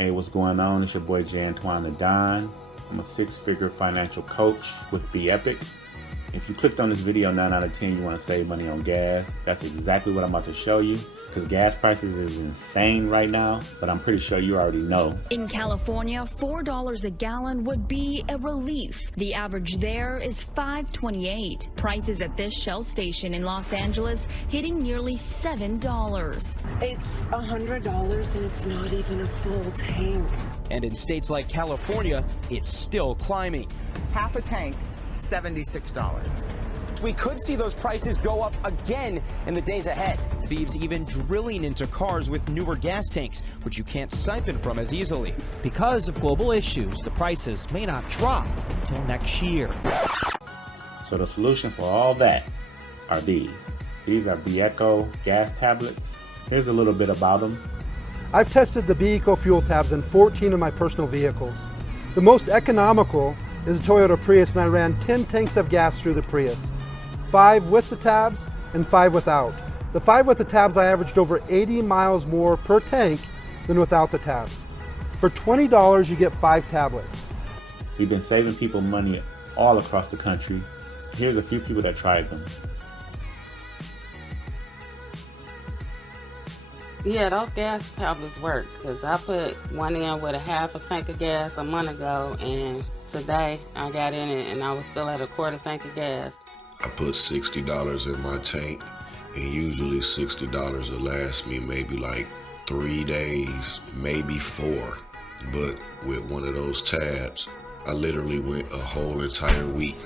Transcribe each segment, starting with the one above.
Hey, what's going on? It's your boy jantointhedon. I'm a six-figure financial coach with Bepic. If you clicked on this video, 9 out of 10 you want to save money on gas. That's exactly what I'm about to show you, because gas prices is insane right now, but I'm pretty sure you already know. In California, $4 a gallon would be a relief. The average there is $5.28. Prices at this Shell station in Los Angeles hitting nearly $7. It's $100 and it's not even a full tank. And in states like California, it's still climbing. Half a tank, $76. We could see those prices go up again in the days ahead. Thieves even drilling into cars with newer gas tanks, which you can't siphon from as easily. Because of global issues, the prices may not drop until next year. So the solution for all that are these. These are Beco gas tablets. Here's a little bit about them. I've tested the Beco fuel tabs in 14 of my personal vehicles. The most economical is a Toyota Prius, and I ran 10 tanks of gas through the Prius. 5 with the tabs and 5 without. The 5 with the tabs, I averaged over 80 miles more per tank than without the tabs. For $20, you get 5 tablets. We've been saving people money all across the country. Here's a few people that tried them. Yeah, those gas tablets work, because I put one in with a half a tank of gas a month ago, and today I got in it and I was still at a quarter tank of gas. I put $60 in my tank, and usually $60 will last me maybe like 3 days, maybe 4. But with one of those tabs, I literally went a whole entire week.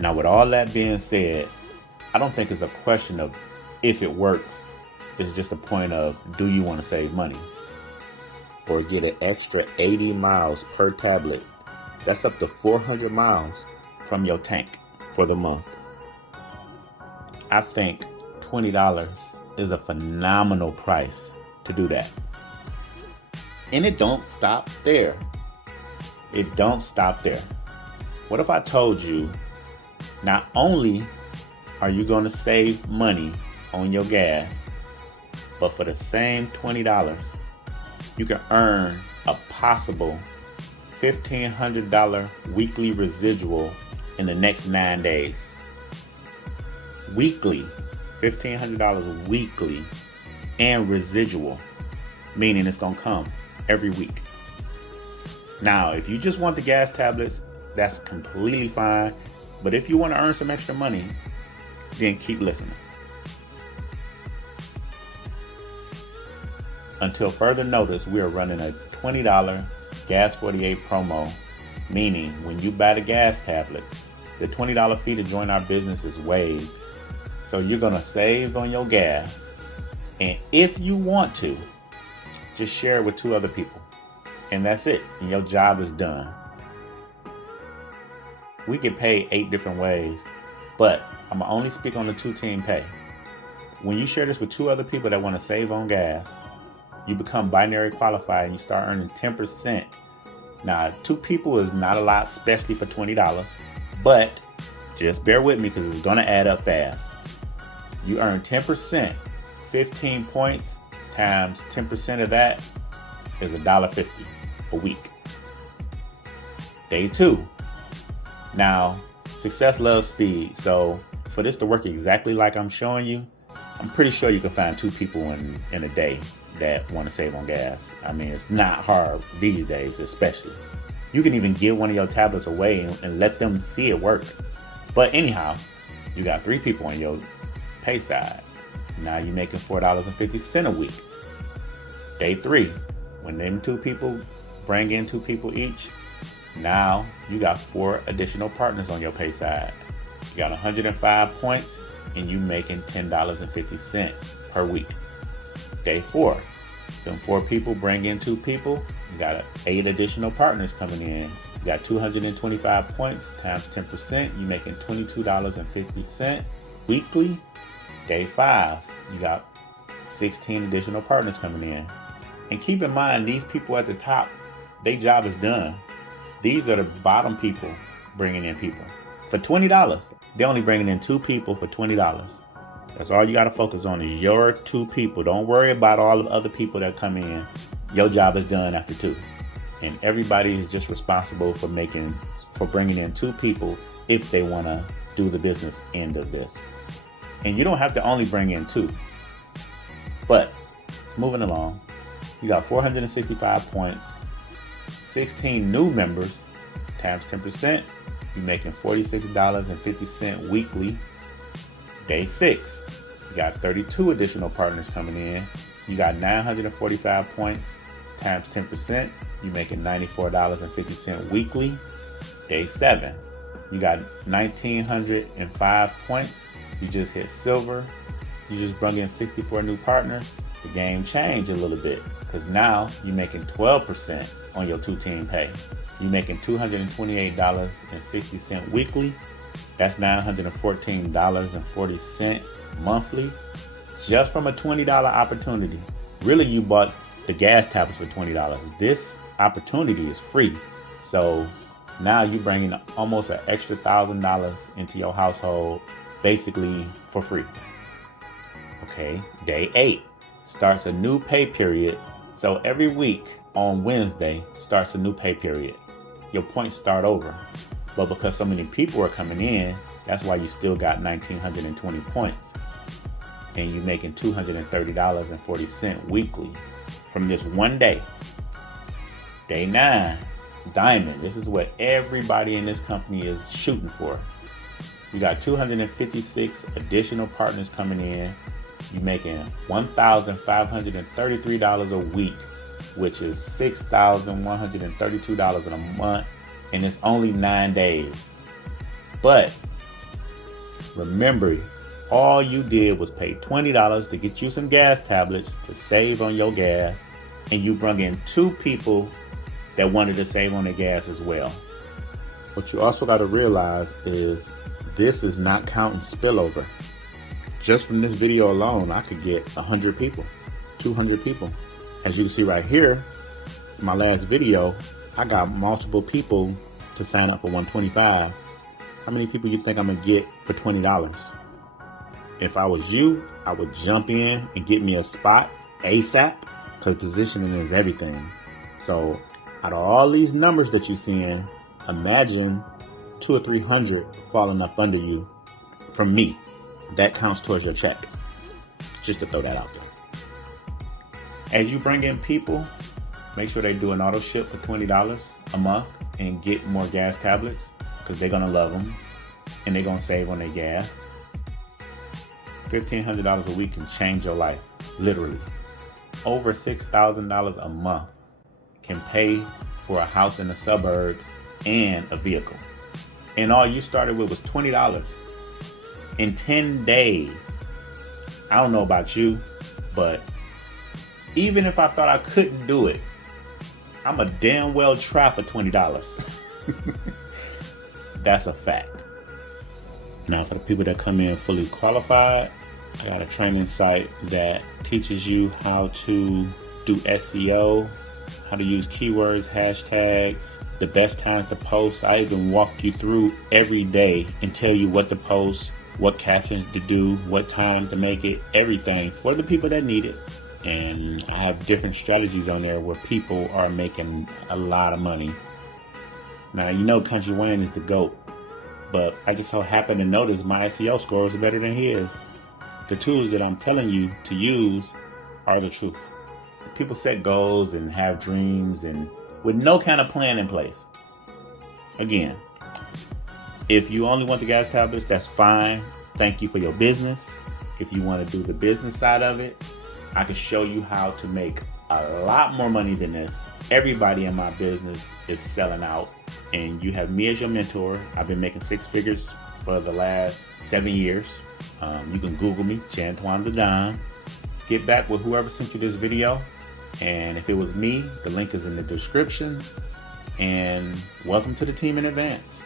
Now, with all that being said, I don't think it's a question of if it works. It's just a point of, do you want to save money? Or get an extra 80 miles per tablet. That's up to 400 miles from your tank for the month. I think $20 is a phenomenal price to do that. And it don't stop there. It don't stop there. What if I told you, not only are you going to save money on your gas, but for the same $20, you can earn a possible $1,500 weekly residual in the next 9 days. Weekly, $1,500 weekly, and residual, meaning it's going to come every week. Now, if you just want the gas tablets, that's completely fine. But if you want to earn some extra money, then keep listening. Until further notice, we are running a $20 Gas 48 promo, meaning when you buy the gas tablets, the $20 fee to join our business is waived. So you're going to save on your gas. And if you want to, just share it with 2 other people. And that's it. And your job is done. We get paid 8 different ways, but I'm gonna only speak on the 2-team pay. When you share this with 2 other people that want to save on gas, you become binary qualified and you start earning 10%. Now, 2 people is not a lot, especially for $20, but just bear with me because it's gonna add up fast. You earn 10%, 15 points times 10% of that is $1.50 a week. Day 2. Now, success loves speed, so for this to work exactly like I'm showing you, I'm pretty sure you can find 2 people in a day that want to save on gas. I mean, it's not hard these days, especially. You can even give one of your tablets away and let them see it work. But anyhow, you got 3 people on your pay side. Now you're making $4.50 a week. Day 3, when them 2 people bring in 2 people each, now you got 4 additional partners on your pay side. You got 105 points and you making $10.50 per week. Day 4, them 4 people bring in 2 people. You got 8 additional partners coming in. You got 225 points times 10%. You making $22.50 weekly. Day 5, you got 16 additional partners coming in. And keep in mind, these people at the top, their job is done. These are the bottom people bringing in people. For $20, they're only bringing in 2 people for $20. That's all you got to focus on is your 2 people. Don't worry about all the other people that come in. Your job is done after 2. And everybody is just responsible for bringing in 2 people if they want to do the business end of this. And you don't have to only bring in 2. But moving along, you got 465 points, 16 new members times 10%. You're making $46.50 weekly. Day 6, you got 32 additional partners coming in. You got 945 points times 10%. You're making $94.50 weekly. Day 7, you got 1,905 points. You just hit silver. You just brought in 64 new partners. The game changed a little bit because now you're making 12% on your 2-team pay. You're making $228.60 weekly. That's $914.40 monthly, just from a $20 opportunity. Really, you bought the gas tablets for $20. This opportunity is free. So now you're bringing almost an extra $1,000 into your household, basically for free. Okay, day 8 starts a new pay period. So every week on Wednesday starts a new pay period. Your points start over. But because so many people are coming in, that's why you still got 1,920 points. And you're making $230.40 weekly from this one day. Day 9, Diamond. This is what everybody in this company is shooting for. You got 256 additional partners coming in. You're making $1,533 a week, which is $6,132 in a month. And it's only 9 days. But remember, all you did was pay $20 to get you some gas tablets to save on your gas, and you brought in 2 people that wanted to save on their gas as well. What you also got to realize is this is not counting spillover. Just from this video alone, I could get 100 people, 200 people. As you can see right here, in my last video, I got multiple people to sign up for $125. How many people you think I'm gonna get for $20? If I was you, I would jump in and get me a spot ASAP, because positioning is everything. So out of all these numbers that you're seeing, imagine 200 or 300 falling up under you from me. That counts towards your check. Just to throw that out there. As you bring in people, make sure they do an auto ship for $20 a month and get more gas tablets, because they're gonna love them and they're gonna save on their gas. $1,500 a week can change your life, literally. Over $6,000 a month can pay for a house in the suburbs and a vehicle. And all you started with was $20 in 10 days. I don't know about you, but even if I thought I couldn't do it, I'm a damn well try for $20. That's a fact. Now for the people that come in fully qualified, I got a training site that teaches you how to do SEO, how to use keywords, hashtags, the best times to post. I even walk you through every day and tell you what to post, what captions to do, what time to make it, everything for the people that need it. And I have different strategies on there where people are making a lot of money. Now, you know Country Wayne is the GOAT, but I just so happen to notice my SEO score is better than his. The tools that I'm telling you to use are the truth. People set goals and have dreams and with no kind of plan in place. Again, if you only want the gas tablets, that's fine. Thank you for your business. If you want to do the business side of it, I can show you how to make a lot more money than this. Everybody in my business is selling out, and you have me as your mentor. I've been making 6 figures for the last 7 years. You can Google me, jantointhedon. Get back with whoever sent you this video, and if it was me, the link is in the description. And welcome to the team in advance.